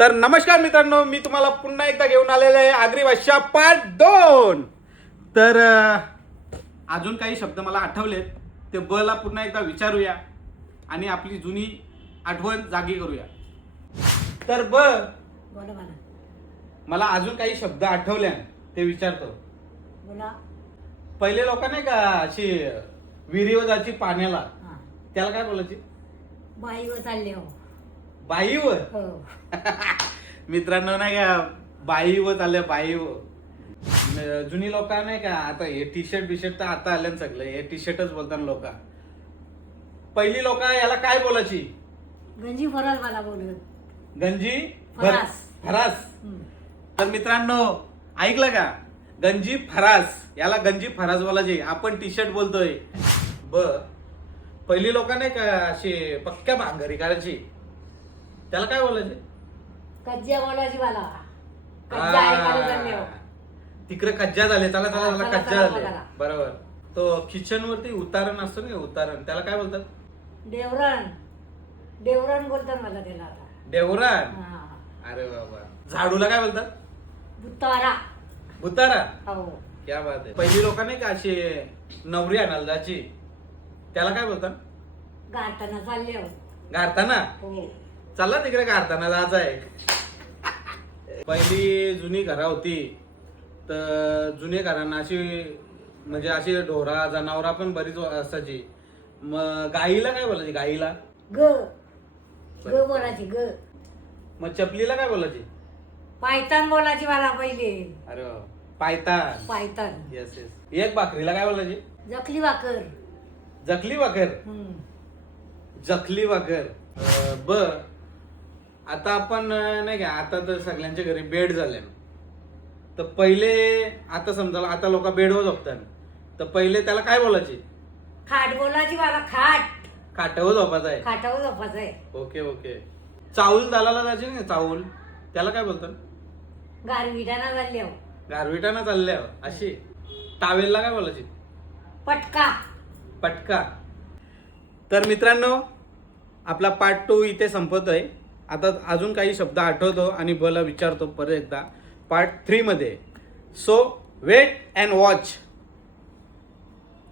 तर नमस्कार मित्रांनो, मी तुम्हाला पुन्हा एकदा घेऊन आलेले आहे आगरी भाषा पार्ट 2। तर अजून काही शब्द मला आठवलेत, ते ब ला पुन्हा एकदा विचारूया आणि आपली जुनी आठवण जागी करूया। तर ब बोला मला मला अजून काही शब्द आठवल्या ते विचारतो। बोला पहिले लोक नाही का अशी विहिरीवर जायची पाण्याला, हा त्याला काय बोलायची? बाईवर चालले हो बाईवर। हो मित्रांनो नाही का बाईवर चालल्या बाईवर। जुनी लोक नाही का, आता हे टी शर्ट बिशर्ट तर आता आले सगळे, हे टी शर्टच बोलतात लोक। पहिली लोक याला काय बोलायची? गंजी फरास मला बोलत गंजी फरास। फरास। हम्म. तर मित्रांनो ऐकलं का, गंजी फरास, याला गंजी फरास बोलायची। आपण टी शर्ट बोलतोय। ब पहिली लोक नाही का अशी पक्क्या भांगरी करायची, त्याला काय बोलायचे? कज्जा बोलायची मला कज्जा ऐकायला चालले हो तिकडे कज्जा झाले, चला चला चला चला, कज्जा चला, झाले। चला. बरोबर। तो किचन वरती उतारण असतो ना, उतारण, त्याला काय बोलतात? देवरण देवरण बोलतात मला त्याला आता देवरान। हा अरे बाबा। झाडूला काय बोलतात? बुतारा भुतारा। हो क्या बात आहे। पहिली लोक नाही का अशी नवरी आणायला जायची, त्याला काय बोलतात? गाठाना चालले हो गारताना। हो चला तिकडे गारताना जायचं आहे। पहिली जुनी घरा होती, तर जुने घरांना अशी म्हणजे अशी ढोरा जनावरा पण बरीच असायची। मग गाईला काय बोलायची? गाईला ग ग बोलायची ग मग चपलीला काय बोलायची? पायतान बोलायची मला पहिले अरे वा, पायतान। पायतान येस येस। एक भाकरीला काय बोलायची? जखली भाकर जखली भाकर। हम्म. जखली भाकर। ब आता आपण नाही का, आता तर सगळ्यांच्या घरी बेड झाले, तर पहिले आता समजा आता लोक बेडवर झोपतात, तर पहिले त्याला काय बोलायचे? खाट बोलायची मला खाट खाटावर झोपायचं आहे। खाटावर झोपायचं आहे ओके ओके। चाऊल दालाला जायचे ना, चाऊल, त्याला काय बोलतात? गारविटाना चालले हो गारविटाना चालल्या अशी। टावेलला काय बोलायची? पटका पटका। तर मित्रांनो आपला पार्ट 2 इथे संपतोय। आता अजून काही शब्द आठवतो आणि बोला विचारतो परत एकदा पार्ट 3 मध्ये। So wait and watch.